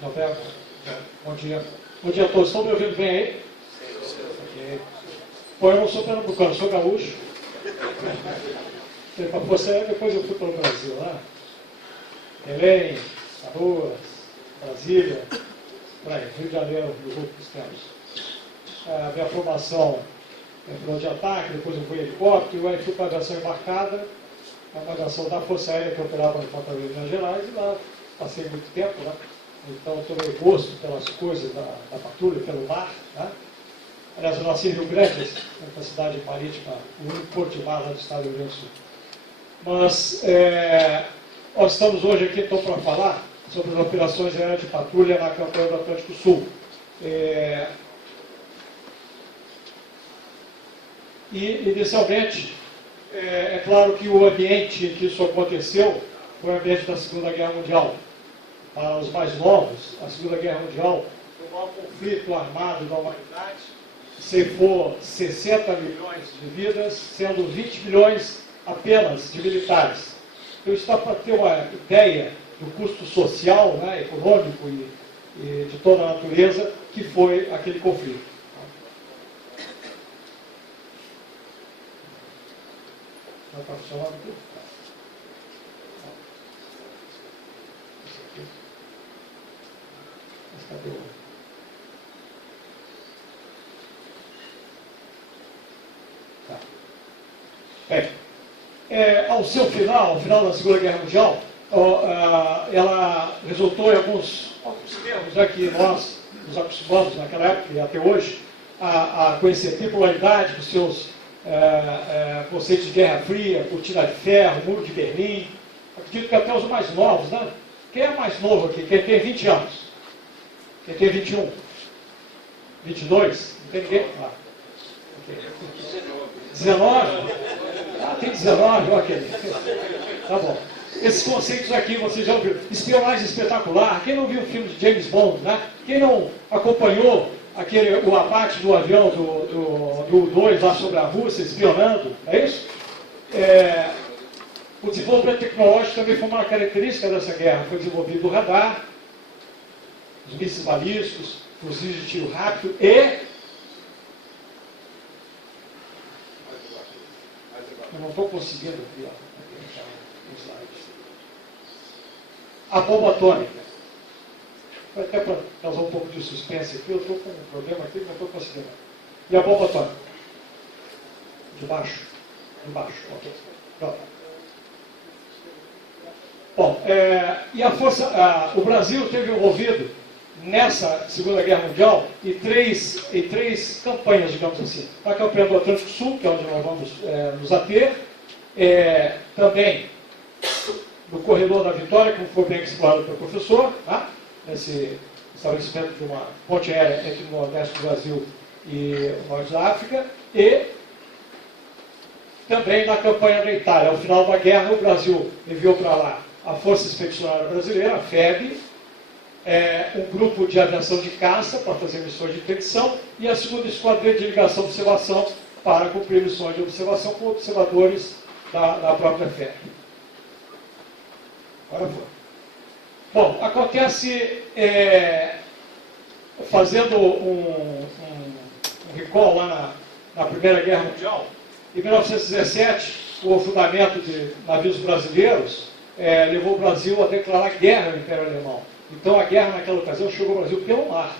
Norberto? Bom dia. Bom dia a todos. Estão me ouvindo bem aí? Okay. Bom, eu não sou pernambucano, sou gaúcho. Fui para a Força Aérea, depois eu fui para o Brasil, né? Belém, Alagoas, Brasília, Rio de Janeiro, dos outros tempos. Minha formação é piloto de ataque, depois eu fui em helicóptero, aí fui para a aviação embarcada, a aviação da Força Aérea que operava no Fortaleza, Minas Gerais, e lá passei muito tempo, né? Então tomei gosto pelas coisas da patrulha, pelo mar, né? Aliás, eu nasci em Rio Grande, na cidade marítima, o único porto de mar lá do estado do Rio Grande do Sul. Mas nós estamos hoje aqui então para falar sobre as operações aéreas de patrulha na campanha do Atlântico Sul. E, inicialmente, é claro que o ambiente em que isso aconteceu foi o ambiente da Segunda Guerra Mundial. Para os mais novos, a Segunda Guerra Mundial foi o maior conflito armado da humanidade, ceifou 60 milhões de vidas, sendo 20 milhões apenas de militares. Então, isso dá para ter uma ideia do custo social, né, econômico e de toda a natureza que foi aquele conflito. Já está funcionando aqui? Esse aqui. Mas cadê o... Tá. Bem, ao seu final, ao final da Segunda Guerra Mundial, ela resultou em alguns termos que nós nos acostumamos naquela época e até hoje a conhecer bipolaridade dos seus conceitos de Guerra Fria, cortina de ferro, muro de Berlim. Acredito que até os mais novos, né? Quem é mais novo aqui? Quem tem 20 anos? Quem tem 21? 22? Não tem ninguém? Ah. 19? Ah, tem 19, ok. Tá bom. Esses conceitos aqui vocês já ouviram. Espionagem espetacular. Quem não viu o filme de James Bond, né? Quem não acompanhou o abate do avião do U-2 lá sobre a Rússia, espionando, é isso? O desenvolvimento tecnológico também foi uma característica dessa guerra. Foi desenvolvido o radar, os mísseis balísticos, fuzis de tiro rápido e... Eu não estou conseguindo aqui, os slides. A bomba atômica. Até para causar um pouco de suspense aqui, eu estou com um problema aqui que não estou conseguindo. E a bomba atômica? De baixo. De baixo, ok. Pronto. Bom, e o Brasil esteve envolvido nessa Segunda Guerra Mundial em três campanhas, digamos assim. A campanha do Atlântico Sul, que é onde nós vamos nos ater, também no Corredor da Vitória, como foi bem explicado pelo professor, tá? Nesse estabelecimento de uma ponte aérea entre o Nordeste do Brasil e o Norte da África, e também na campanha da Itália. Ao final da guerra, o Brasil enviou para lá a Força Expedicionária Brasileira, a FEB, um grupo de aviação de caça para fazer missões de interdição e a segunda esquadrilha de ligação e observação para cumprir missões de observação com observadores da própria FEB. Agora foi. Bom, acontece, fazendo um recall lá na Primeira Guerra Mundial, em 1917, o afundamento de navios brasileiros levou o Brasil a declarar guerra ao Império Alemão. Então a guerra naquela ocasião chegou ao Brasil pelo mar.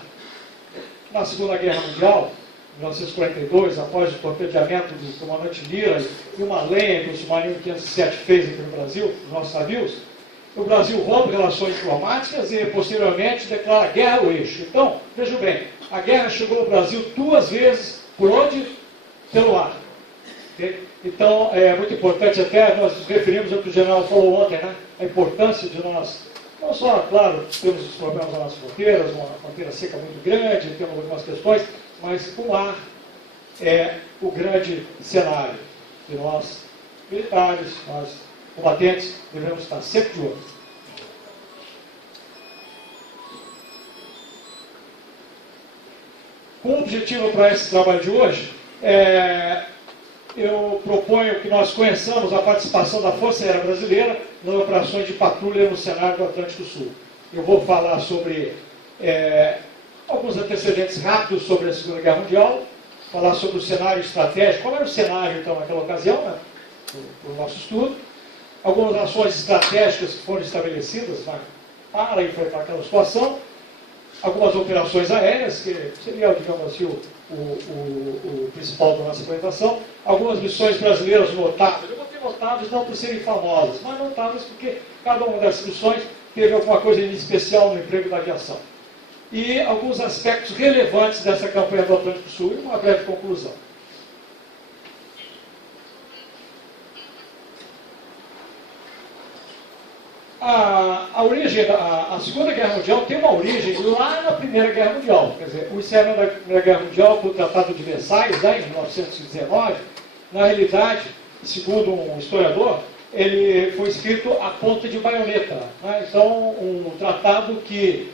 Na Segunda Guerra Mundial, em 1942, após o torpedeamento do comandante Lira e uma lenha que o submarino 507 fez aqui no Brasil, os nossos navios, o Brasil rompe relações diplomáticas e, posteriormente, declara guerra ao eixo. Então, vejam bem, a guerra chegou ao Brasil 2 vezes, por onde? Pelo ar. Okay? Então, é muito importante, até nós nos referimos ao que o general falou ontem, né? A importância de nós, não só, claro, temos os problemas nas nossas fronteiras, uma fronteira seca muito grande, temos algumas questões, mas o ar é o grande cenário. E nós, militares, nós, combatentes, devemos estar sempre de olho. Com o objetivo para esse trabalho de hoje, eu proponho que nós conheçamos a participação da Força Aérea Brasileira nas operações de patrulha no cenário do Atlântico Sul. Eu vou falar sobre Alguns antecedentes rápidos sobre a Segunda Guerra Mundial, falar sobre o cenário estratégico, qual era o cenário, então, naquela ocasião, né, para o nosso estudo, algumas ações estratégicas que foram estabelecidas para enfrentar aquela situação, algumas operações aéreas, que seria, digamos assim, o principal da nossa apresentação, algumas missões brasileiras notáveis. Eu botei notáveis não por serem famosas, mas notáveis porque cada uma dessas missões teve alguma coisa de especial no emprego da aviação. E alguns aspectos relevantes dessa campanha do Atlântico Sul, e uma breve conclusão. A Segunda Guerra Mundial tem uma origem lá na Primeira Guerra Mundial. Quer dizer, o encerramento da Primeira Guerra Mundial com o Tratado de Versailles, lá em 1919, na realidade, segundo um historiador, ele foi escrito à ponta de baioneta. Né? Então, um tratado que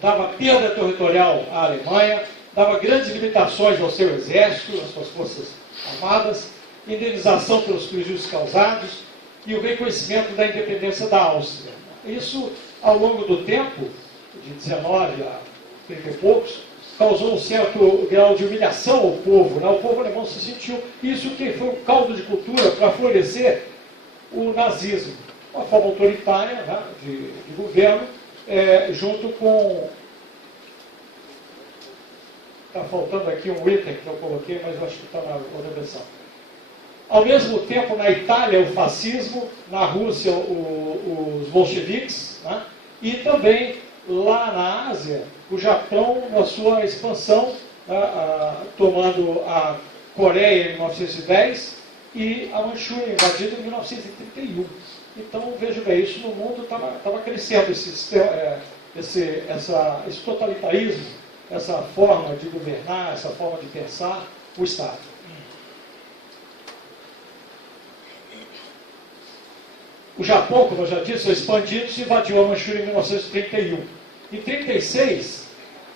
dava perda territorial à Alemanha, dava grandes limitações ao seu exército, às suas forças armadas, indenização pelos prejuízos causados, e o reconhecimento da independência da Áustria. Isso, ao longo do tempo, de 19 a 30 e poucos, causou um certo grau de humilhação ao povo. Né? O povo alemão se sentiu, isso que foi um caldo de cultura para florescer o nazismo, uma forma autoritária, né, de governo, junto com... Está faltando aqui um item que eu coloquei, mas eu acho que está na outra versão. Ao mesmo tempo, na Itália, o fascismo, na Rússia, os bolcheviques, né? E também lá na Ásia, o Japão, na sua expansão, tomando a Coreia em 1910 e a Manchúria invadida em 1931. Então, veja bem, isso no mundo estava crescendo, esse totalitarismo, essa forma de governar, essa forma de pensar o Estado. O Japão, como eu já disse, foi expandido e invadiu a Manchúria em 1931. Em 1936,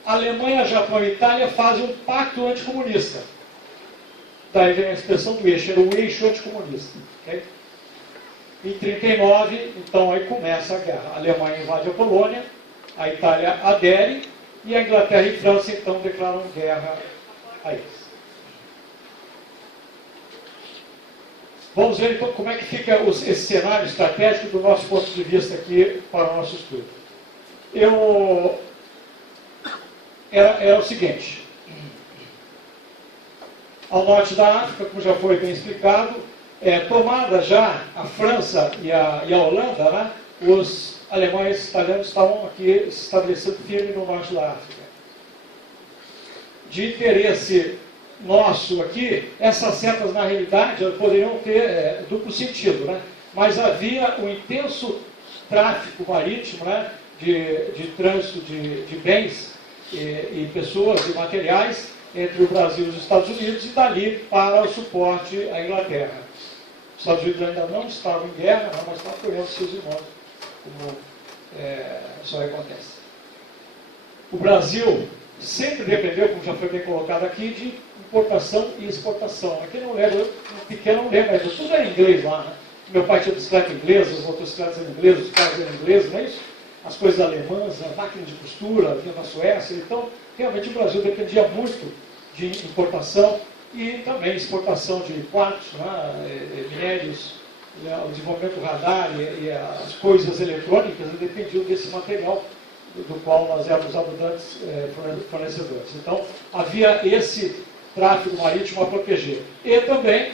a Alemanha, Japão e Itália fazem um pacto anticomunista. Daí vem a expressão do eixo, era o eixo anticomunista. Okay? Em 1939, então, aí começa a guerra. A Alemanha invade a Polônia, a Itália adere, e a Inglaterra e a França, então, declaram guerra a eles. Vamos ver, então, como é que fica esse cenário estratégico do nosso ponto de vista aqui para o nosso estudo. Era o seguinte. Ao norte da África, como já foi bem explicado, tomada já a França e a Holanda, né, os alemães e italianos estavam aqui se estabelecendo firme no norte da África. De interesse nosso aqui, essas setas, na realidade, poderiam ter duplo sentido, né? Mas havia um intenso tráfico marítimo, né, de trânsito de bens e pessoas e materiais entre o Brasil e os Estados Unidos e dali para o suporte à Inglaterra. Os Estados Unidos ainda não estavam em guerra, mas estavam apoiando seus irmãos, como isso aí acontece. O Brasil sempre dependeu, como já foi bem colocado aqui, de importação e exportação. Quem não lembra, pequeno não lembra, mas tudo era em inglês lá. Né? Meu pai tinha bicicleta inglesa, as motocicletas eram inglesas, os carros eram ingleses, não é isso? As coisas alemãs, a máquina de costura, vinha da Suécia. Então, realmente o Brasil dependia muito de importação e também exportação de quartos, né? Minérios, o desenvolvimento do radar e as coisas eletrônicas dependiam desse material do qual nós éramos abundantes fornecedores. Então, havia esse tráfego marítimo a proteger. E também,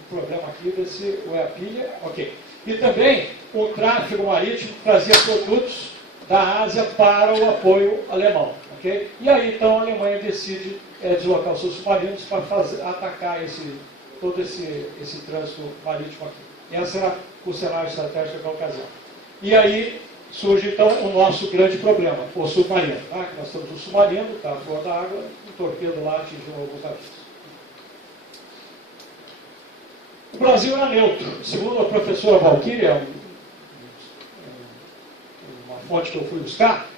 o problema aqui desse, a pilha, ok. E também o tráfego marítimo trazia produtos da Ásia para o apoio alemão. Okay? E aí, então, a Alemanha decide deslocar os seus submarinos para atacar todo esse trânsito marítimo aqui. Esse era o cenário estratégico da ocasião. E aí surge, então, o nosso grande problema, o submarino. Tá? Nós temos um submarino, está fora da água, um torpedo lá atingiu alguns navios. O Brasil era neutro. Segundo a professora Valquíria, uma fonte que eu fui buscar,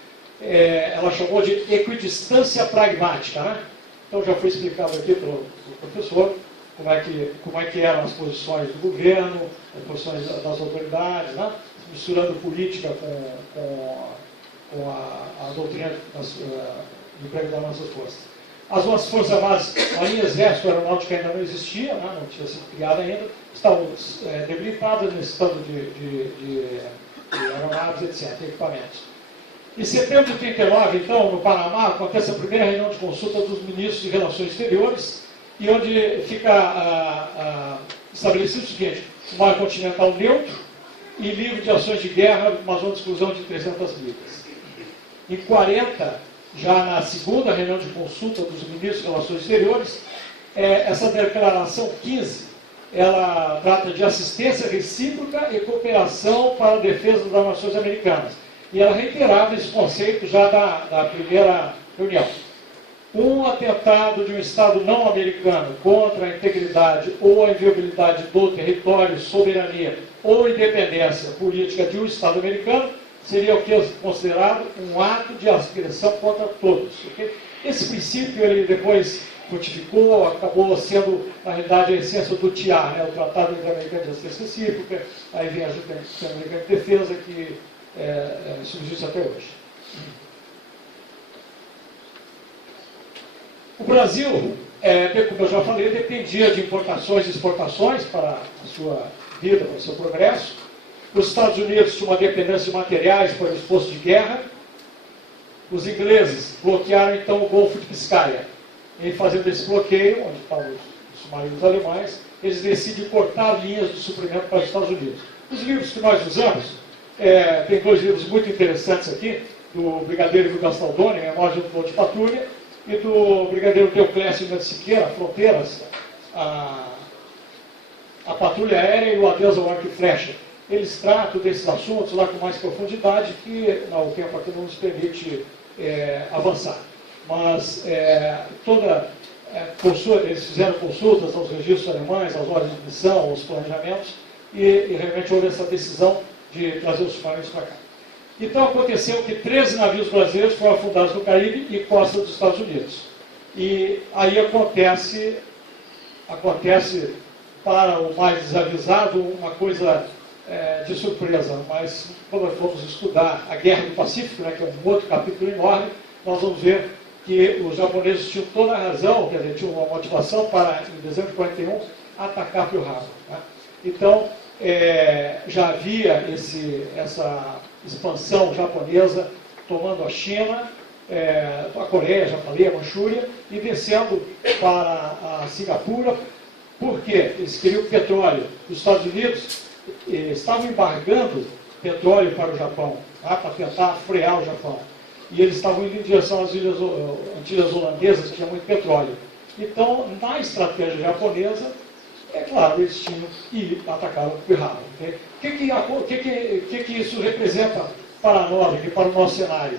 ela chamou de equidistância pragmática. Né? Então já foi explicado aqui pelo professor. como é que eram as posições do governo, as posições das autoridades, né? Misturando política com a doutrina do emprego das nossas forças. As nossas forças armadas, Marinha, Exército, Aeronáutica ainda não existia, né? Não tinha sido criada ainda, estavam debilitadas necessitando de aeronaves, etc., equipamentos. Em setembro de 1939, então, no Panamá, acontece a primeira reunião de consulta dos ministros de Relações Exteriores, e onde fica estabelecido o seguinte: o mar continental neutro e livre de ações de guerra, uma zona de exclusão de 300 milhas. Em 40, já na segunda reunião de consulta dos ministros de Relações Exteriores, essa declaração 15, ela trata de assistência recíproca e cooperação para a defesa das nações americanas. E ela reiterava esse conceito já da primeira reunião. Um atentado de um Estado não americano contra a integridade ou a inviolabilidade do território, soberania ou independência política de um Estado americano seria o que é considerado um ato de agressão contra todos. Okay? Esse princípio ele depois fortificou, acabou sendo, na realidade, a essência do TIA, né? O Tratado Interamericano de Assistência Recíproca, aí vem a Ajuda Interamericana de Defesa, que subsiste até hoje. O Brasil, como eu já falei, dependia de importações e exportações para a sua vida, para o seu progresso. Os Estados Unidos tinham uma dependência de materiais para o esforço de guerra. Os ingleses bloquearam, então, o Golfo de Biscaia. E fazendo esse bloqueio, onde estavam os submarinos alemães, eles decidem cortar linhas de suprimento para os Estados Unidos. Os livros que nós usamos, tem dois livros muito interessantes aqui, do Brigadeiro Ivo Gastaldoni, Memórias de um Piloto de Patrulha, e do Brigadeiro Teoclésio de Siqueira, Fronteiras, a Patrulha Aérea e o Adeus ao Arco e Flecha. Eles tratam desses assuntos lá com mais profundidade, que o tempo aqui não nos permite avançar. Mas eles fizeram consultas aos registros alemães, às ordens de missão, aos planejamentos, e realmente houve essa decisão de trazer os submarinos para cá. Então aconteceu que 13 navios brasileiros foram afundados no Caribe e costa dos Estados Unidos. E aí acontece para o mais desavisado uma coisa de surpresa, mas quando formos estudar a Guerra do Pacífico, né, que é um outro capítulo enorme, nós vamos ver que os japoneses tinham toda a razão, quer dizer, tinham uma motivação para, em dezembro de 41, atacar Pearl Harbor. Né? Então, já havia essa expansão japonesa tomando a China, a Coreia, já falei, a Manchúria, e descendo para a Singapura. Por quê? Eles queriam petróleo. Os Estados Unidos estavam embargando petróleo para o Japão, tá? Para tentar frear o Japão. E eles estavam indo em direção às ilhas antigas holandesas, que tinha muito petróleo. Então, na estratégia japonesa, é claro, eles tinham que atacar o Pearl Harbor. Okay? O que isso representa para nós, aqui, para o nosso cenário?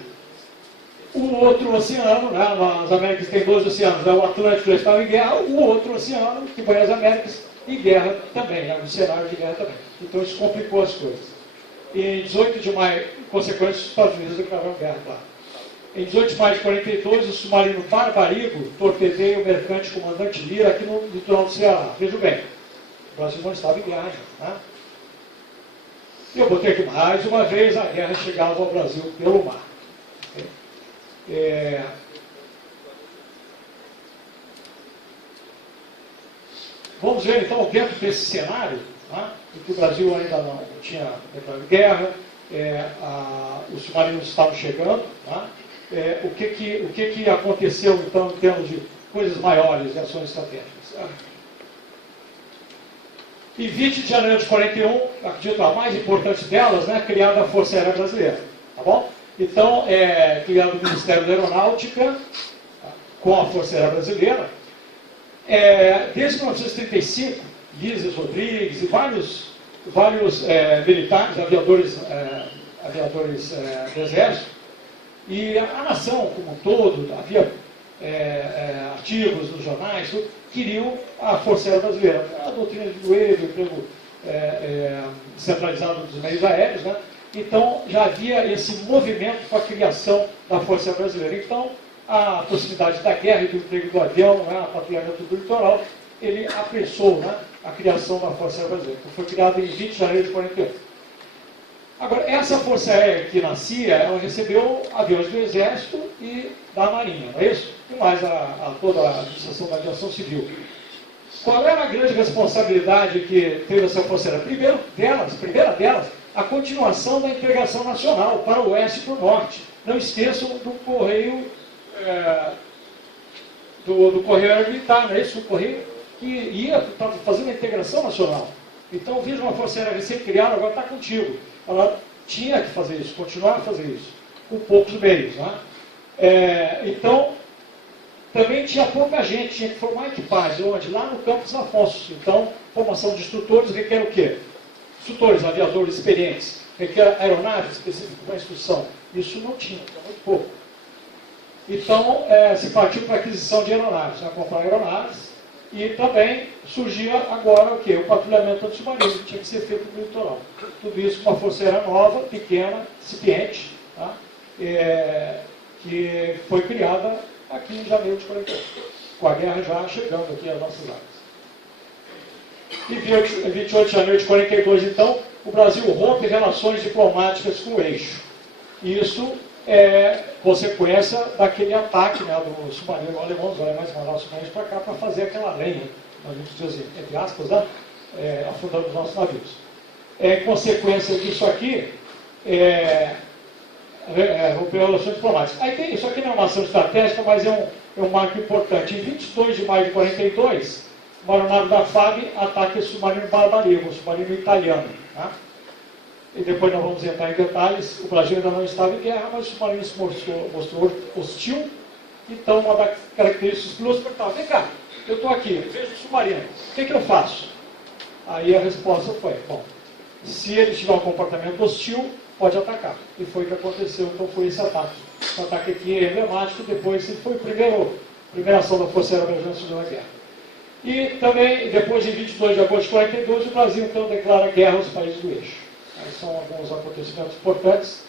O outro oceano, né, as Américas têm dois oceanos, né, o Atlântico já estava em guerra, o outro oceano, que vai as Américas, em guerra também, né, um cenário de guerra também. Então isso complicou as coisas. Em 18 de maio, em consequência, os Estados Unidos declararam guerra, claro. Em 18 de maio de 42, o submarino Barbarigo torpedeia o mercante Comandante Lira aqui no litoral do Ceará. Veja bem, o Brasil não estava em guerra. Né? E eu botei aqui mais uma vez, a guerra chegava ao Brasil pelo mar. Vamos ver então, dentro desse cenário, né, em que o Brasil ainda não tinha declarado guerra, os submarinos estavam chegando, né, o que aconteceu então em termos de coisas maiores e ações estratégicas. Em 20 de janeiro de 41, acredito a mais importante delas, né, criada a Força Aérea Brasileira. Tá bom? Então, criado o Ministério da Aeronáutica, com a Força Aérea Brasileira. Desde 1935, Lises Rodrigues e vários militares, aviadores do Exército, e a nação como um todo, havia artigos nos jornais, queriam a Força Aérea Brasileira. A doutrina de Dueiro, o emprego centralizado dos meios aéreos, né? Então, já havia esse movimento para a criação da Força Aérea Brasileira. Então, a proximidade da guerra e do emprego do avião, né, a patrulhamento do litoral, ele apressou, né, a criação da Força Aérea Brasileira, que foi criada em 20 de janeiro de 48. Agora, essa Força Aérea que nascia, ela recebeu aviões do Exército e da Marinha, não é isso? E mais toda a administração da aviação civil. Qual era a grande responsabilidade que teve essa Força Aérea? Primeira delas, a continuação da integração nacional para o oeste e para o norte. Não esqueçam do correio, do correio aéreo militar, não é isso? O correio que ia para fazer uma integração nacional. Então, veja uma Força Aérea recém-criada, agora está contigo. Ela tinha que fazer isso, continuar a fazer isso, com poucos meios. Né? Então, também tinha pouca gente, tinha que formar equipagem, onde? Lá no Campos Afonso. Então, formação de instrutores requer o quê? Instrutores, aviadores experientes, requer aeronaves específicas para instrução. Isso não tinha, tinha muito pouco. Então, se partiu para a aquisição de aeronaves, né? Comprar aeronaves, e também surgia agora o quê? O patrulhamento antissubmarino, que tinha que ser feito no litoral. Tudo isso com uma força aérea nova, pequena, incipiente, tá? Que foi criada aqui em janeiro de 48, com a guerra já chegando aqui às nossas áreas. E 28 de janeiro de 42, então, o Brasil rompe relações diplomáticas com o eixo. Isso é consequência daquele ataque, né, do submarino alemão, os alemães mandaram os submarinos para cá para fazer aquela lenha, a gente diz assim, entre aspas, né, afundando os nossos navios. Consequência disso aqui, romper relações diplomáticas. Aí isso aqui não é uma ação estratégica, mas é um marco importante. Em 22 de maio de 42, uma aeronave da FAB ataca esse submarino Barbarossa, um submarino italiano. Tá? E depois nós vamos entrar em detalhes. O Brasil ainda não estava em guerra, mas o submarino se mostrou hostil. Então, uma das características dos pilotos perguntavam: vem cá, eu estou aqui, vejo o submarino, o que eu faço? Aí a resposta foi: bom, se ele tiver um comportamento hostil, pode atacar. E foi o que aconteceu, então foi esse ataque. O ataque aqui é emblemático, depois foi a primeira ação da Força Aérea Brasileira na Segunda Guerra. E também, depois, em 22 de agosto de 42, o Brasil então declara guerra aos países do eixo. Aí são alguns acontecimentos importantes.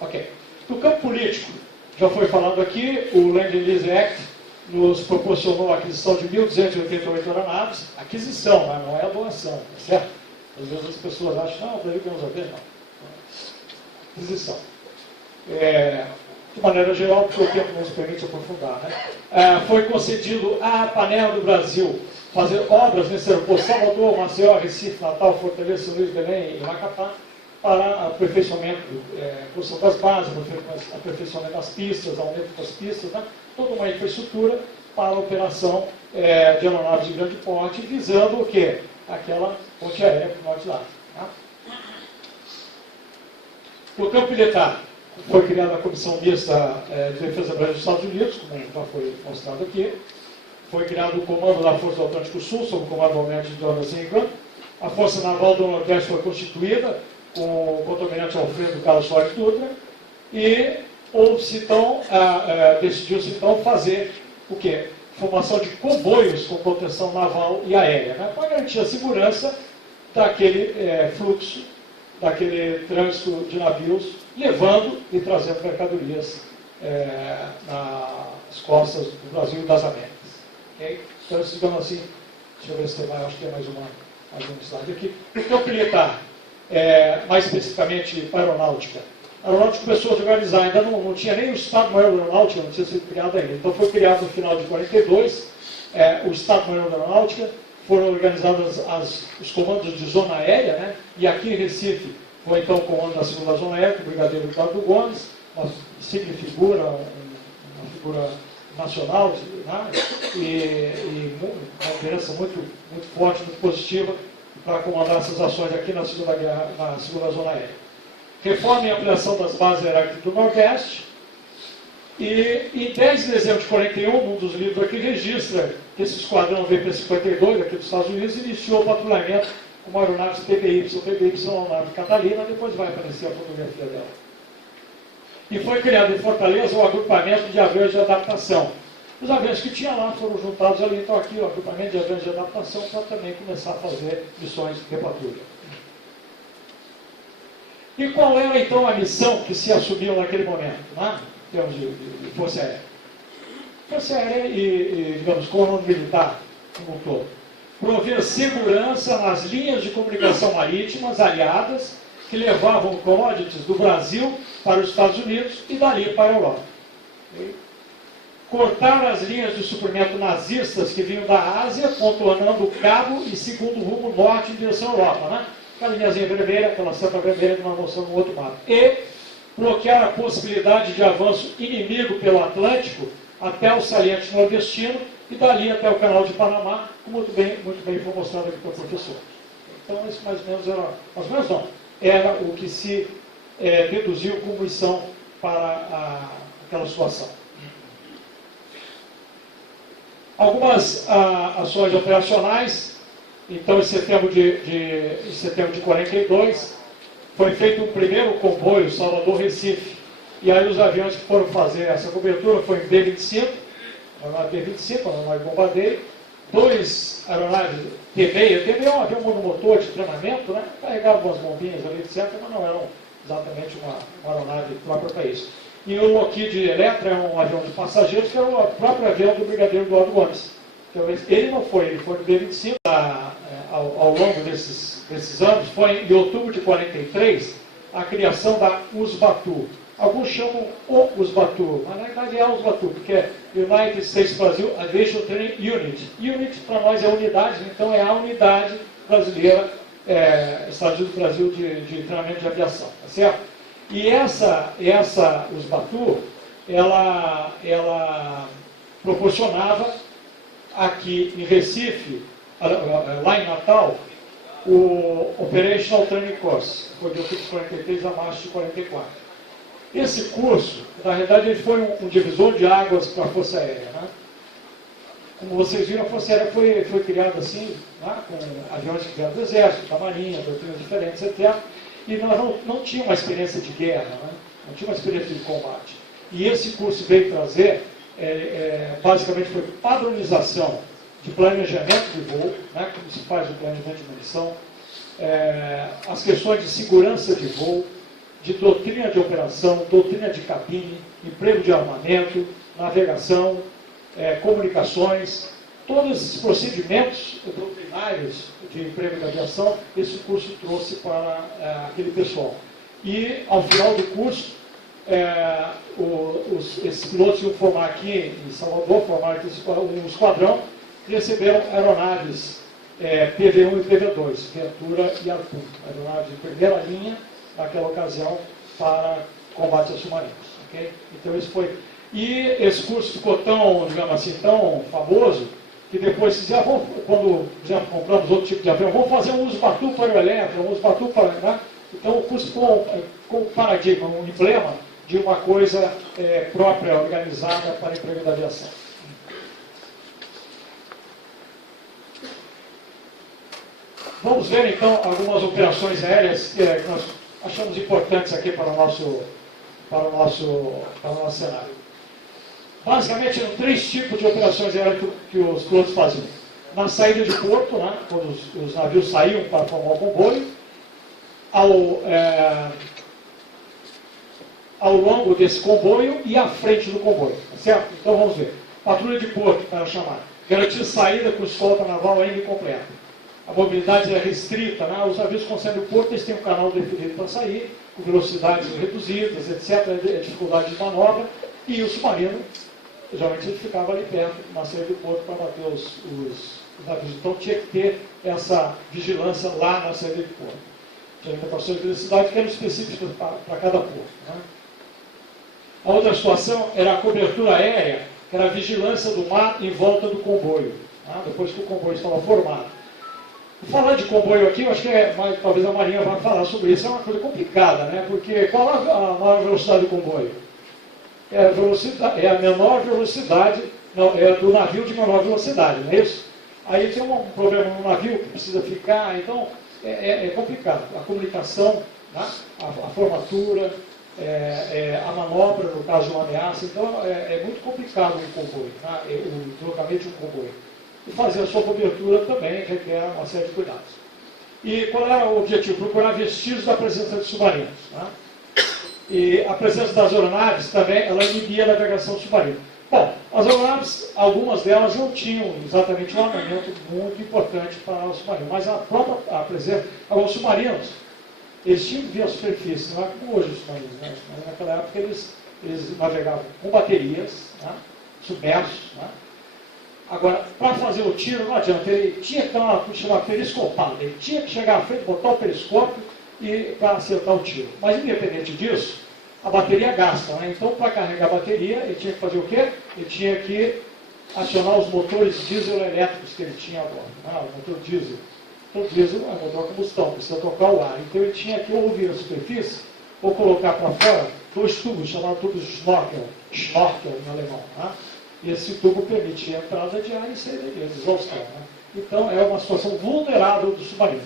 Ok. No campo político, já foi falado aqui, o Land-Lease Act nos proporcionou a aquisição de 1.288 aeronaves. Aquisição, mas não é a doação, tá certo? Às vezes as pessoas acham, não, o Brasil ganhou os aviões, não. Aquisição. De maneira geral, porque o tempo nos permite aprofundar, né? Foi concedido à APANEL do Brasil fazer obras nesse aeroporto Salvador, Maceió, Recife, Natal, Fortaleza, São Luís, Belém e Macapá, para aperfeiçoamento, construção das bases, aperfeiçoamento das pistas, aumento das pistas, né? Toda uma infraestrutura para a operação de aeronaves de grande porte, visando o quê? Aquela ponte aérea para o norte lá. Tá? No campo militar, foi criada a Comissão Mista de Defesa Brasileira dos Estados Unidos, como já foi mostrado aqui. Foi criado o Comando da Força do Atlântico Sul, sob o comando do almirante Douglas Ingram. A Força Naval do Nordeste foi constituída com o contra-almirante Alfredo Carlos Soares Dutra. E então, decidiu-se então fazer o quê? Formação de comboios com proteção naval e aérea, né? Para garantir a segurança daquele fluxo, daquele trânsito de navios, levando e trazendo mercadorias nas costas do Brasil e das Américas. Okay? Então, digamos assim, deixa eu ver se tem mais, acho que tem mais um slide aqui. No campo militar, mais especificamente aeronáutica. A aeronáutica começou a se organizar, ainda não tinha nem o Estado-Maior da Aeronáutica, não tinha sido criado ainda. Então foi criado no final de 42, o Estado-Maior da Aeronáutica, foram organizados os comandos de zona aérea, né? E aqui em Recife foi então o comando da segunda zona aérea, com o brigadeiro Ricardo Gomes, uma sigla figura, uma figura nacional, né? E uma liderança muito, muito forte, muito positiva, para comandar essas ações aqui na segunda zona aérea. Reforma e ampliação das bases aeronáuticas do Nordeste. E em 10 de dezembro de 41, um dos livros aqui registra que esse esquadrão VP-52, aqui dos Estados Unidos, iniciou o patrulhamento com uma aeronave PBY. PBY é uma aeronave Catalina, depois vai aparecer a fotografia dela. E foi criado em Fortaleza um agrupamento de aviões de adaptação. Os aviões que tinha lá foram juntados ali, então aqui o agrupamento de aviões de adaptação para também começar a fazer missões de patrulha. E qual era então a missão que se assumiu naquele momento? Né? termos de força aérea. Força aérea e digamos, comando militar como um todo. Prover segurança nas linhas de comunicação marítimas aliadas que levavam commodities do Brasil para os Estados Unidos e dali para a Europa. Cortar as linhas de suprimento nazistas que vinham da Ásia, contornando o cabo e segundo o rumo norte em direção à Europa, né? Aquela linhazinha vermelha, aquela seta vermelha que nós mostramos no outro mapa. E bloquear a possibilidade de avanço inimigo pelo Atlântico até o saliente nordestino e dali até o canal de Panamá, como muito bem foi mostrado aqui pelo professor. Então, isso mais ou menos era, mais ou menos não, era o que se deduziu como missão para aquela situação. Algumas ações operacionais. Então, em setembro de 42, foi feito um primeiro comboio Salvador-Recife. E aí os aviões que foram fazer essa cobertura foi em B-25, aeronave B-25, aeronave bombardeio, 2 aeronaves T-6. T-6 é um avião monomotor de treinamento, né? Carregava umas bombinhas ali, etc., mas não eram exatamente uma aeronave própria para isso. E o Lockheed Electra é um avião de passageiros, que é o próprio avião do brigadeiro Eduardo Gomes. Ele não foi, ele foi no B-25. Ao longo desses anos, foi em outubro de 43, a criação da USBATU. Alguns chamam o USBATU, mas na verdade é a USBATU, porque é United States Brazil Aviation Training Unit. Unit para nós é unidade, então é a unidade brasileira, Estados Unidos Brasil de treinamento de aviação, tá certo? E essa USBATU, ela proporcionava aqui em Recife, lá em Natal, o Operational Training Course, foi de outubro de 43 a março de 44. Esse curso, na realidade, ele foi um divisor de águas para a Força Aérea. Né? Como vocês viram, a Força Aérea foi criada assim, né? Com aviões que vieram do Exército, da Marinha, doutrinas diferentes, etc. E nós não tínhamos uma experiência de guerra, né? Não tinha uma experiência de combate. E esse curso veio trazer, basicamente, foi padronização de planejamento de voo, né, como se faz o planejamento de munição, as questões de segurança de voo, de doutrina de operação, doutrina de cabine, emprego de armamento, navegação, comunicações, todos esses procedimentos doutrinários de emprego de aviação, esse curso trouxe para aquele pessoal. E, ao final do curso, esses pilotos iam formar aqui em Salvador, formaram aqui um esquadrão, e receberam aeronaves PV-1 e PV-2, Ventura e Arthur, aeronaves de primeira linha, naquela ocasião, para combate a submarinos. Okay? Então, isso foi... E esse curso ficou tão, digamos assim, tão famoso, que depois se dizia, quando, por exemplo, compramos outro tipo de avião, vamos fazer um USBATU para o Electra, um USBATU para... Né? Então, o curso ficou um paradigma, um emblema de uma coisa própria, organizada para emprego da aviação. Vamos ver, então, algumas operações aéreas que nós achamos importantes aqui para o nosso cenário. Basicamente, eram 3 tipos de operações aéreas que os pilotos faziam. Na saída de porto, né, quando os navios saíam para formar o comboio, ao longo desse comboio e à frente do comboio, certo? Então, vamos ver. Patrulha de porto, para chamar. Garantir saída com escolta naval ainda incompleta. A mobilidade é restrita, né? Os navios concedem o porto, eles têm um canal definido para sair, com velocidades reduzidas, etc., dificuldade de manobra, e o submarino, geralmente ele ficava ali perto, na saída do porto, para bater os navios. Então tinha que ter essa vigilância lá na saída do porto. Tinha limitações de velocidade que eram específicas para cada porto. Né? A outra situação era a cobertura aérea, que era a vigilância do mar em volta do comboio, né? Depois que o comboio estava formado. Falar de comboio aqui, eu acho que talvez a Marinha vai falar sobre isso, é uma coisa complicada, né? Porque qual é a maior velocidade do comboio? É a menor velocidade, não, é do navio de menor velocidade, não é isso? Aí tem um problema no navio que precisa ficar, então é complicado. A comunicação, né? a formatura, a manobra no caso de uma ameaça, então é muito complicado um comboio, né? O deslocamento de um comboio. E fazer a sua cobertura também requer uma série de cuidados. E qual era o objetivo? Procurar vestígios da presença de submarinos. Né? E a presença das aeronaves também, ela inibia a navegação submarina. Bom, as aeronaves, algumas delas não tinham exatamente um armamento muito importante para o submarino, mas a própria presença, agora os submarinos, eles tinham que vir à superfície, não é como hoje os submarinos, né? Naquela época eles navegavam com baterias, né? Submersos, né? Agora, para fazer o tiro, não adianta, ele tinha que dar uma chamada periscopada, ele tinha que chegar à frente, botar o periscópio e para acertar o tiro. Mas, independente disso, a bateria gasta, né? Então, para carregar a bateria, ele tinha que fazer o quê? Ele tinha que acionar os motores diesel elétricos que ele tinha a bordo. O motor diesel. Então, diesel é motor a combustão, precisa trocar o ar. Então, ele tinha que ou vir à superfície, ou colocar para fora dois tubos, chamados tubos Schnorkel em alemão. Né? E esse tubo permitia a entrada de ar e saída de exaustão. Né? Então, é uma situação vulnerável do submarino.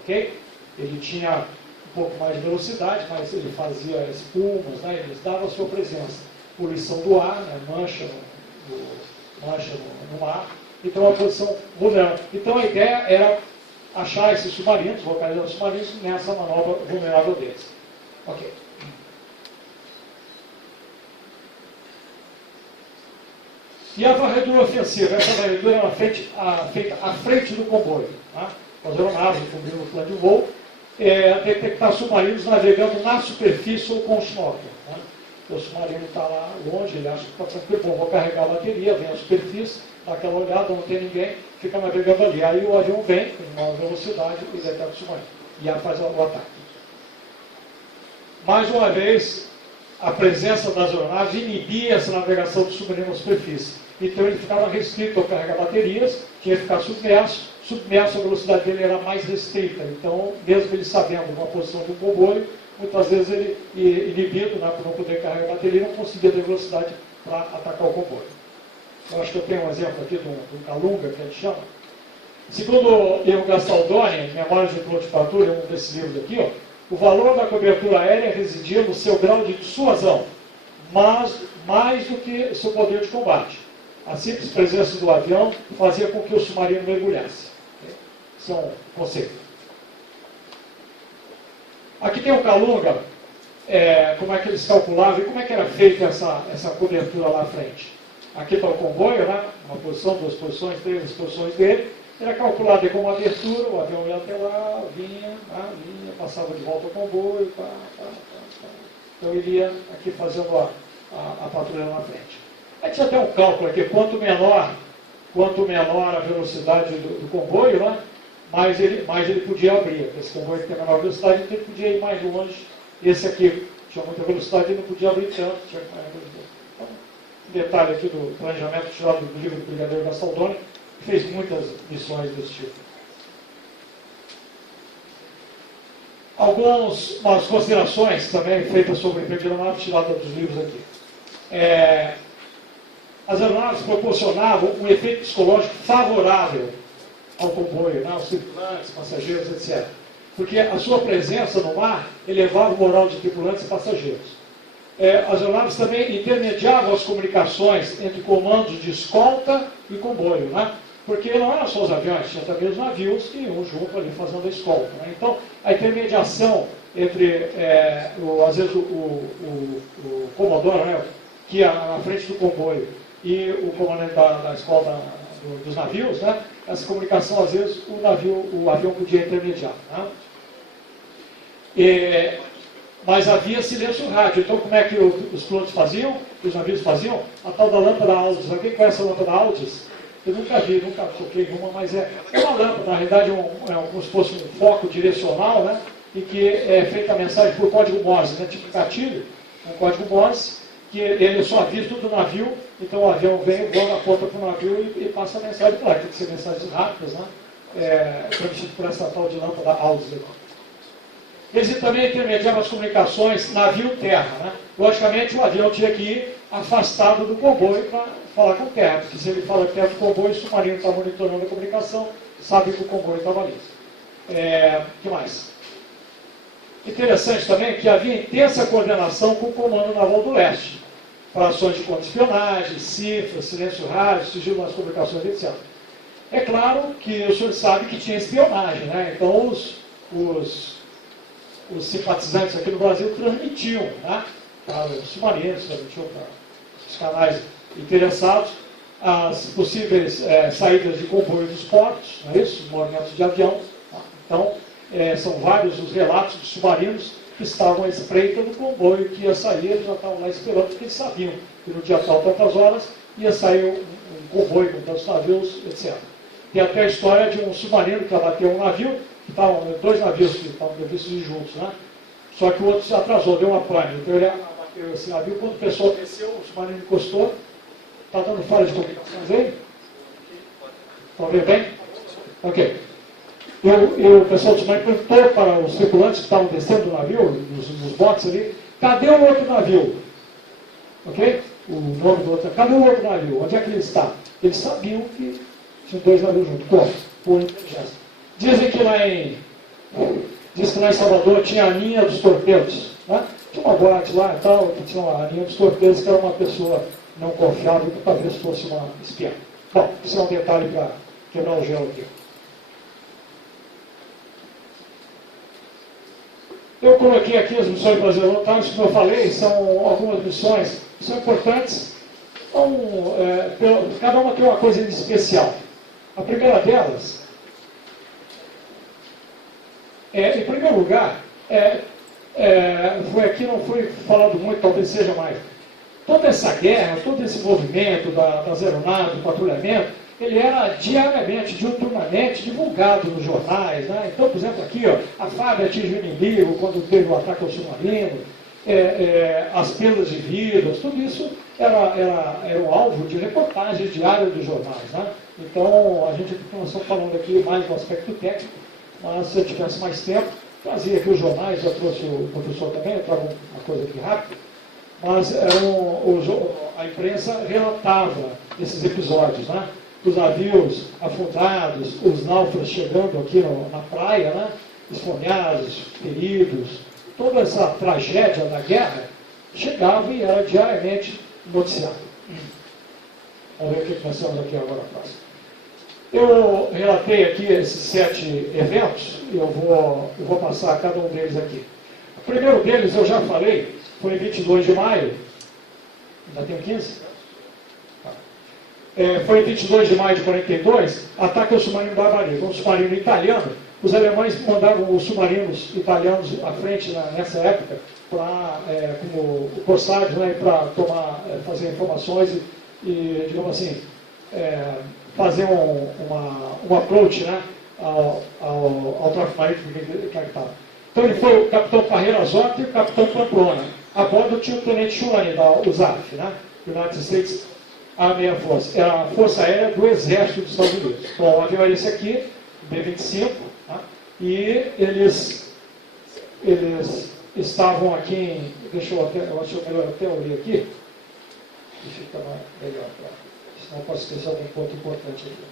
Ok? Ele tinha um pouco mais de velocidade, mas ele fazia espumas, né? Eles davam a sua presença. Poluição do ar, né? mancha no mar. Então, uma posição vulnerável. Então, a ideia era achar esses submarinos, localizar os submarinos nessa manobra vulnerável deles. Ok. E a varredura ofensiva? Essa varredura era feita à frente do comboio. Tá? As aeronaves cobrindo o plano de voo, detectar submarinos navegando na superfície ou com snorkel. Né? O submarino está lá longe, ele acha que está tranquilo, bom, vou carregar a bateria, vem à superfície, dá aquela olhada, não tem ninguém, fica navegando ali. Aí o avião vem com maior velocidade e detecta o submarino. E aí faz o ataque. Mais uma vez, a presença das aeronaves inibia essa navegação do submarino à superfície. Então ele ficava restrito ao carregar baterias, tinha que ficar submerso, a velocidade dele era mais restrita. Então, mesmo ele sabendo uma posição do comboio, muitas vezes ele, inibido, né, por não poder carregar bateria, não conseguia ter velocidade para atacar o comboio. Eu acho que eu tenho um exemplo aqui de um Kalunga, que a gente chama. Segundo Leon Gastaldoni, Memórias de Piloto de Patrulha, um desses livros aqui, ó, o valor da cobertura aérea residia no seu grau de dissuasão, mas mais do que seu poder de combate. A simples presença do avião fazia com que o submarino mergulhasse. Esse é um conceito. Aqui tem o Kalunga, como é que eles calculavam e como é que era feita essa cobertura lá à frente. Aqui está o comboio, né? Uma posição, duas posições, três posições dele. Era calculado como abertura, o avião ia até lá, vinha, passava de volta ao comboio, Então ele ia aqui fazendo a patrulha na frente. Aí tinha até um cálculo aqui, quanto menor a velocidade do comboio, né? mais ele podia abrir. Esse comboio que tem menor velocidade, então ele podia ir mais longe. Esse aqui tinha muita velocidade e não podia abrir tanto. Então, um detalhe aqui do planejamento tirado do livro do Brigadeiro Gastaldoni, que fez muitas missões desse tipo. Algumas considerações também feitas sobre aeronaves tiradas dos livros aqui. As aeronaves proporcionavam um efeito psicológico favorável ao comboio, né, aos tripulantes, passageiros, etc. Porque a sua presença no mar elevava o moral de tripulantes e passageiros. As aeronaves também intermediavam as comunicações entre comandos de escolta e comboio, né? Porque não eram só os aviões, tinha também os navios que iam junto ali fazendo a escolta. Né? Então, a intermediação entre, às vezes, o comodoro, né, que ia na frente do comboio, e o comandante da escolta dos navios, né, essa comunicação, às vezes, o avião podia intermediar. Né? Mas havia silêncio rádio. Então, como é que os pilotos faziam, os navios faziam? A tal da lâmpada Aldis. Alguém conhece a lâmpada Aldis? Eu nunca vi, nunca toquei uma, mas é uma lâmpada, na realidade, como se fosse um foco direcional, né? E que é feita a mensagem por código Morse, né? Tipo gatilho, um código Morse, que ele só avisa tudo do navio, então o avião vem, voa na ponta para o navio e passa a mensagem para lá. Tem que ser mensagens rápidas, né? Transmitido por essa tal de lâmpada Aldis. Eles também intermediavam as comunicações navio-terra. Né? Logicamente, o avião tinha que ir afastado do comboio para falar com terra, porque se ele fala perto do comboio, o submarino está monitorando a comunicação, sabe que o comboio estava ali. O que mais? Interessante também que havia intensa coordenação com o Comando Naval do Leste, para ações de contra-espionagem, cifras, silêncio rádio, sigilo nas comunicações, etc. É claro que o senhor sabe que tinha espionagem, né? Então os os simpatizantes aqui no Brasil transmitiam, né, para os submarinos, transmitiam para os canais interessados, as possíveis saídas de comboio dos portos, não é isso? Os movimentos de avião. Tá? Então, são vários os relatos dos submarinos que estavam à espreita do comboio que ia sair, eles já estavam lá esperando, porque eles sabiam que no dia tal, tantas horas, ia sair um comboio com tantos navios, etc. Tem até a história de um submarino que abateu um navio, que estavam, dois navios que estavam previstos juntos, né? Só que o outro se atrasou, deu uma pane. Então ele abateu esse navio, quando o pessoal desceu, o submarino encostou. Está dando falha de comunicações aí? Estão vendo bem? Ok. E o pessoal do submarino perguntou para os tripulantes que estavam descendo do navio, nos botes ali, cadê o outro navio? Ok? O nome do outro, cadê o outro navio? Onde é que ele está? Eles sabiam que tinham dois navios juntos. Como? Por inteligência. Diz que lá em Salvador tinha a linha dos torpedos. Né? Tinha uma boate lá e tal, que tinha a linha dos torpedos, que era uma pessoa não confiável, que talvez fosse uma espiã. Bom, isso é um detalhe para quebrar o gelo aqui. Eu coloquei aqui as missões brasileiras voluntárias, como eu falei, são algumas missões que são importantes. Então, cada uma tem uma coisa de especial. A primeira delas, em primeiro lugar, foi aqui, não foi falado muito, talvez seja mais. Toda essa guerra, todo esse movimento das aeronaves, do patrulhamento, ele era diariamente, diuturnamente divulgado nos jornais. Né? Então, por exemplo, aqui, ó, a FAB atinge o inimigo quando teve o ataque ao submarino, as perdas de vidas, tudo isso era o alvo de reportagens diárias dos jornais. Né? Então, a gente nós estamos falando aqui mais do aspecto técnico, mas se eu tivesse mais tempo, trazia aqui os jornais, já trouxe o professor também, eu trago uma coisa aqui rápida. Mas a imprensa relatava esses episódios, né? Os navios afundados, os náufragos chegando aqui na praia, né? Esfonhados, feridos, toda essa tragédia da guerra chegava e era diariamente noticiado. Vamos ver o que nós temos aqui agora próximo. Eu relatei aqui esses 7 eventos e eu vou passar cada um deles aqui. O primeiro deles eu já falei, foi em 22 de maio, ainda tenho 15? Foi em 22 de maio de 42, ataque ao submarino Barbaria, um submarino italiano. Os alemães mandavam os submarinos italianos à frente nessa época, como corsários, né, para fazer informações e, digamos assim, fazer um approach, né, ao tráfico marítimo que estava. Então ele foi o capitão Carreira Zotti e o capitão Pamplona. A bordo tinha o tenente Chulani, da USAF, né? United States Army Air Force. Era a Força Aérea do Exército dos Estados Unidos. Bom, o avião era esse aqui, B-25, tá? E eles estavam aqui em... eu acho melhor até eu ler aqui. Deixa eu ficar melhor, senão eu posso esquecer algum ponto importante aqui.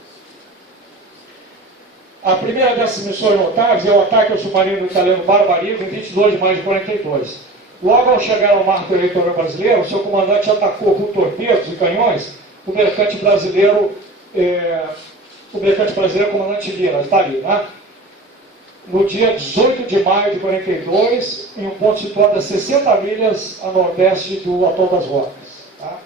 A primeira dessas missões notáveis é o ataque ao submarino italiano Barbarigo em 22 de maio de 42. Logo ao chegar ao marco territorial brasileiro, seu comandante atacou com torpedos e canhões o mercante brasileiro, comandante Lira, está ali, né? No dia 18 de maio de 42, em um ponto situado a 60 milhas a nordeste do Atol das Rocas. Tá?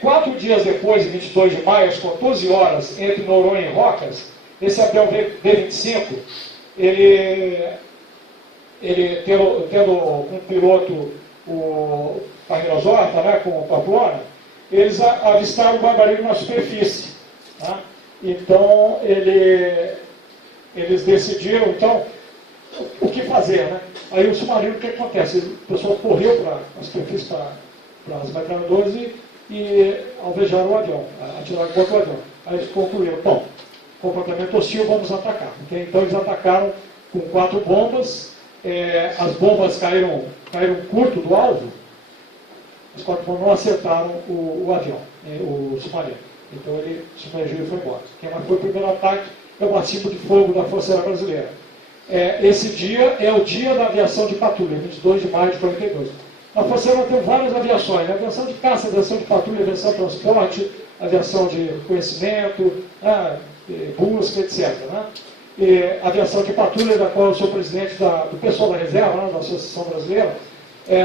4 dias depois, em 22 de maio, às 14 horas, entre Noronha e Rocas, esse avião B-25, ele tendo um piloto, o Carreira Zotti, né, com o Pamplona, eles avistaram o Barbarinho na superfície. Tá? Então, eles decidiram, então, o que fazer. Né? Aí o submarino, o que acontece? O pessoal correu para a superfície, para as metralhadoras e alvejaram o avião, atiraram contra o avião. Aí eles concluíram, bom, comportamento hostil, vamos atacar. Okay? Então eles atacaram com 4 bombas, as bombas caíram curto do alvo, as 4 bombas não acertaram o avião, o submarino. Então ele submergiu e foi embora. Mas foi o primeiro ataque, é o batismo de fogo da Força Aérea Brasileira. Esse dia é o dia da aviação de patrulha, 22 de maio de 42. Na Força Aérea tem várias aviações, né? Aviação de caça, aviação de patrulha, aviação de transporte, aviação de conhecimento, busca, etc. Né? aviação de patrulha, da qual eu sou presidente do pessoal da reserva, da Associação Brasileira.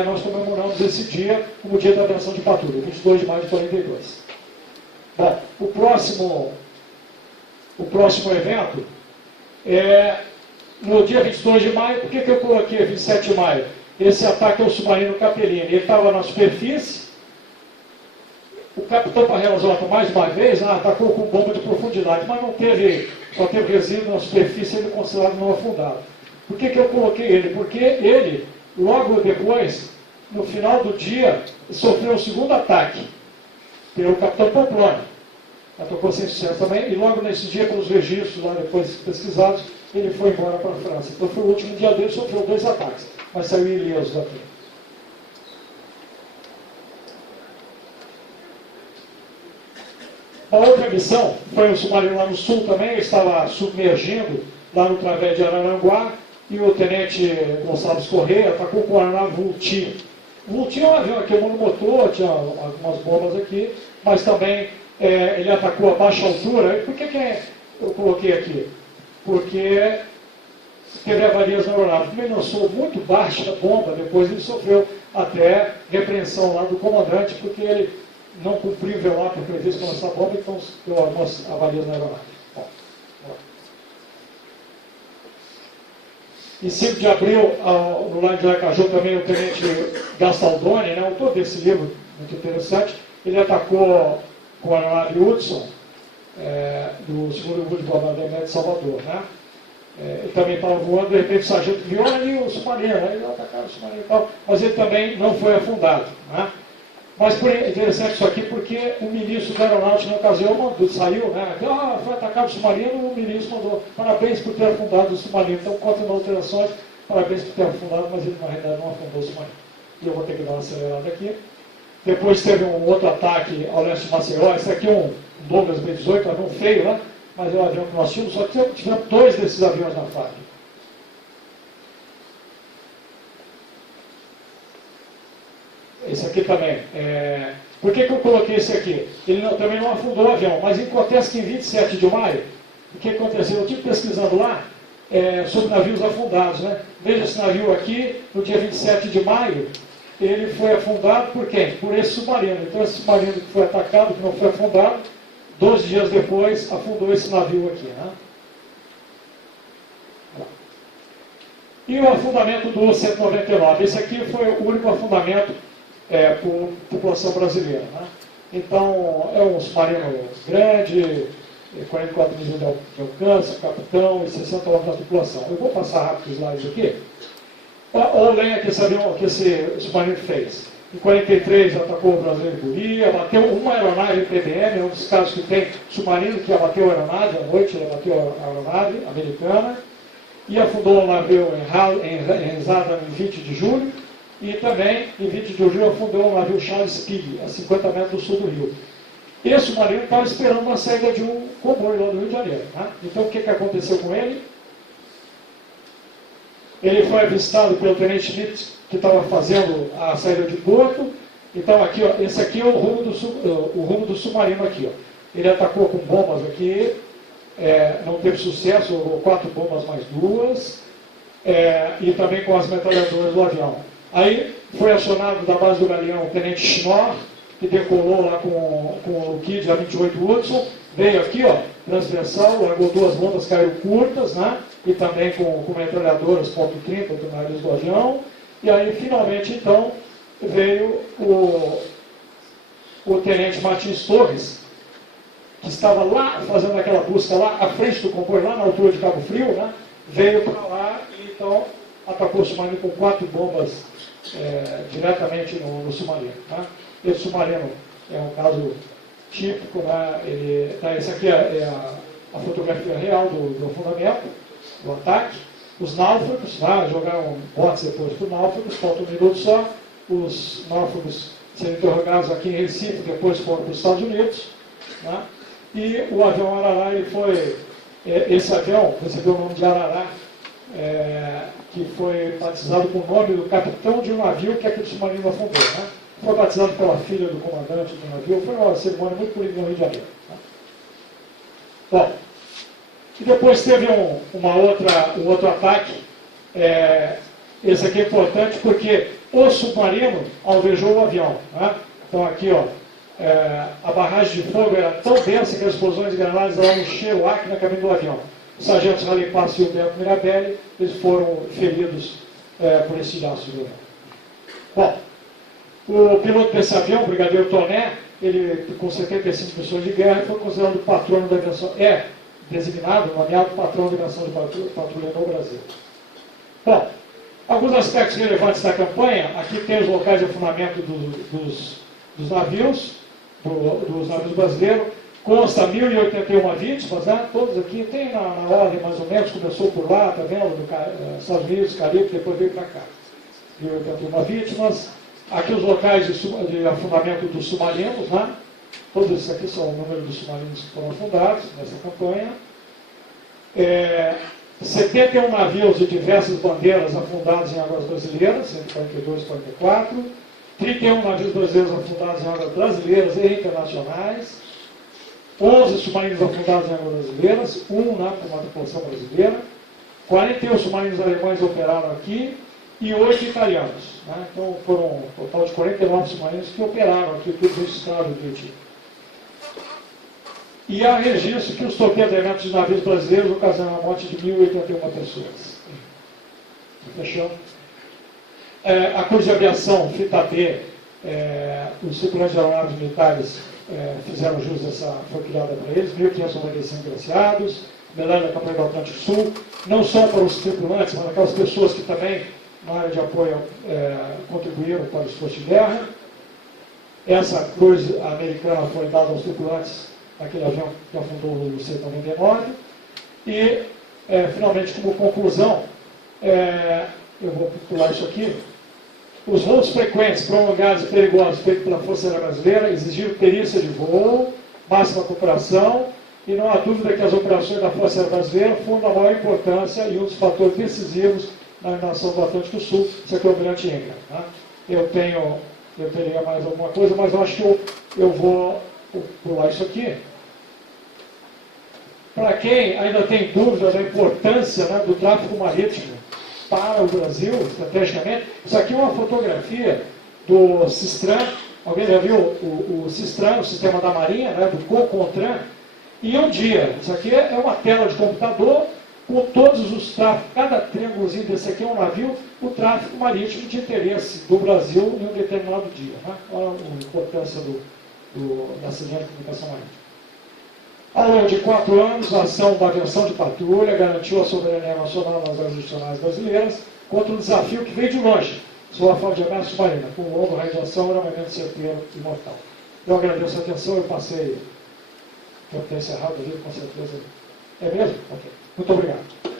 Nós comemoramos esse dia como dia da aviação de patrulha, 22 de maio de 42. Bom, o próximo evento é no dia 22 de maio. Por que eu coloquei 27 de maio? Esse ataque ao submarino Capellini. Ele estava na superfície. O capitão Parrella mais uma vez, atacou com bomba de profundidade, mas só teve resíduo na superfície, ele é considerado não afundado. Por que eu coloquei ele? Porque ele, logo depois, no final do dia, sofreu o segundo ataque pelo capitão Pamplona. Atacou sem sucesso também, e logo nesse dia, pelos registros lá depois pesquisados, ele foi embora para a França. Então foi o último dia dele, sofreu 2 ataques, mas saiu ileso daqui. A outra missão foi um submarino lá no sul também. Ele estava submergindo lá no través de Araranguá, e o tenente Gonçalves Correia atacou com o aeronave Vulti. O Vulti é um avião que queimou no motor, tinha algumas bombas aqui, mas também ele atacou a baixa altura. E por que eu coloquei aqui? Porque teve avarias na aeronave. Como ele lançou muito baixa a bomba, depois ele sofreu até repreensão lá do comandante, porque ele não cumpriu o envelope previsto para lançar a bomba, então deu algumas avarias na aeronave. Bom. Em 5 de abril, no Lago de Aracaju, também o tenente Gastaldoni, autor desse livro muito interessante, ele atacou com a aeronave Hudson, do 2º Grupo de Bombardeamento de Salvador. Ele também estava voando, de repente o sargento viu ali o submarino, ele atacava o submarino e tal, mas ele também não foi afundado. Mas é interessante isso aqui, porque o ministro da Aeronáutica, na ocasião, saiu, foi atacado o submarino, o ministro mandou parabéns por ter afundado o submarino. Então, contra as alterações, parabéns por ter afundado, mas ele, na realidade, não afundou o submarino. E eu vou ter que dar uma acelerada aqui. Depois teve um outro ataque ao leste de Maceió. Esse aqui é um Douglas B-18, um avião feio, mas é um avião que nós tínhamos, só que tivemos 2 desses aviões na fábrica. Esse aqui também. Por que eu coloquei esse aqui? Ele também não afundou o avião, mas acontece que em 27 de maio, o que aconteceu? Eu estive pesquisando lá sobre navios afundados. Veja esse navio aqui, no dia 27 de maio, ele foi afundado por quem? Por esse submarino. Então esse submarino que foi atacado, que não foi afundado, 12 dias depois, afundou esse navio aqui. E o afundamento do 199. Esse aqui foi o único afundamento por população brasileira. Então, é um submarino grande, 44 milhas de alcance, capitão e 60 homens de tripulação. Eu vou passar rápido os slides aqui. Olha o lenha que esse submarino fez. Em 43 atacou o Brasil em Buria, bateu uma aeronave PBM, é um dos casos que tem submarino que abateu a aeronave, à noite ele abateu a aeronave americana, e afundou um navio em Zada em 20 de julho, e também, em 20 de julho, afundou um navio Charles Pig, a 50 metros do sul do Rio. Esse submarino estava esperando uma saída de um comboio lá do Rio de Janeiro. Então, o que aconteceu com ele? Ele foi avistado pelo tenente Schmidt, que estava fazendo a saída de porto. Então, aqui, esse aqui é o rumo do submarino aqui. Ele atacou com bombas aqui, não teve sucesso, 4 bombas mais 2, e também com as metralhadoras do avião. Aí foi acionado da base do Galeão o tenente Schnorr, que decolou lá com o Kid A-28 Hudson, veio aqui, transversal, largou 2 bombas, caíram curtas, e também com metralhadoras .30 do nariz do avião. E aí, finalmente, então, veio o tenente Martins Torres, que estava lá, fazendo aquela busca lá, à frente do comboio, lá na altura de Cabo Frio, veio para lá e, então, atacou o submarino com 4 bombas diretamente no submarino. Esse submarino é um caso típico, esse aqui é a fotografia real do afundamento, do ataque. Os náufragos, jogaram botes depois para os náufragos, falta um minuto só. Os náufragos serem interrogados aqui em Recife, depois foram para os Estados Unidos. E o avião Arará, esse avião recebeu o nome de Arará, que foi batizado com o nome do capitão de um navio que aquele submarino afundou. Foi batizado pela filha do comandante do navio. Foi uma cerimônia muito bonita no Rio de Janeiro. Bom, E depois teve um outro ataque. Esse aqui é importante porque o submarino alvejou o avião. Né? Então aqui, ó, a barragem de fogo era tão densa que as explosões de granadas davam um cheiro acre na cabine do avião. Os sargentos Ralipasso e o Bento Mirabelli, eles foram feridos por esse aço do avião. Bom, o piloto desse avião, o brigadeiro Toné, ele, com 75 missões de guerra, foi considerado o patrono da aviação, designado, nomeado patrono da aviação de patrulha no Brasil. Bom, alguns aspectos relevantes da campanha, aqui tem os locais de afundamento dos navios, dos navios brasileiros, consta 1.081 vítimas, né? Todos aqui, tem na ordem mais ou menos, começou por lá, tá vendo, Estados Unidos, Caribe, depois veio para cá. 1.081 vítimas. Aqui os locais de afundamento dos submarinos, né? Todos esses aqui são o número dos submarinos que foram afundados nessa campanha. 71 navios de diversas bandeiras afundados em águas brasileiras, 142 e 44. 31 navios brasileiros afundados em águas brasileiras e internacionais. 11 submarinos afundados em águas brasileiras, um na tripulação brasileira. 41 submarinos alemães operaram aqui e 8 italianos. Né? Então foram um total de 49 submarinos que operaram aqui, tudo registrado do tipo. E há registro que os torpedeamentos de navios brasileiros ocasionaram a morte de 1.081 pessoas. Fechou? A Cruz de Aviação, fita B, os tripulantes de aeronaves militares fizeram jus foi criada para eles, 1.595 graciados, medalha da campanha do Atlântico Sul, não só para os tripulantes, mas aquelas pessoas que também, na área de apoio, contribuíram para o esforço de guerra. Essa cruz americana foi dada aos tripulantes daquele avião que afundou o C-99. E, finalmente, como conclusão, eu vou pular isso aqui. Os voos frequentes, prolongados e perigosos feitos pela Força Aérea Brasileira exigiram perícia de voo, máxima cooperação, e não há dúvida que as operações da Força Aérea Brasileira foram da maior importância e um dos fatores decisivos na eliminação do Atlântico Sul. Isso aqui é o Almirante Ingram. Né? Eu teria mais alguma coisa, mas eu acho que eu vou pular isso aqui. Para quem ainda tem dúvida da importância, né, do tráfego marítimo para o Brasil, estrategicamente, isso aqui é uma fotografia do Sistran. Alguém já viu o Sistran, o sistema da Marinha, né, do COCONTRAN? E um dia, isso aqui é uma tela de computador com todos os tráficos, cada triângulozinho desse aqui é um navio, o tráfego marítimo de interesse do Brasil em um determinado dia. Né? Olha a importância da Secretaria de Comunicação Marítima. Ao longo de 4 anos, a ação da aviação de patrulha garantiu a soberania nacional nas áreas judicionais brasileiras contra um desafio que veio de longe, sob a forma de ameaça submarina, com um longo raio de ação, armamento certeiro e mortal. Eu agradeço a atenção, eu passei, por ter encerrado ali, com certeza. É mesmo? Ok. Muito obrigado.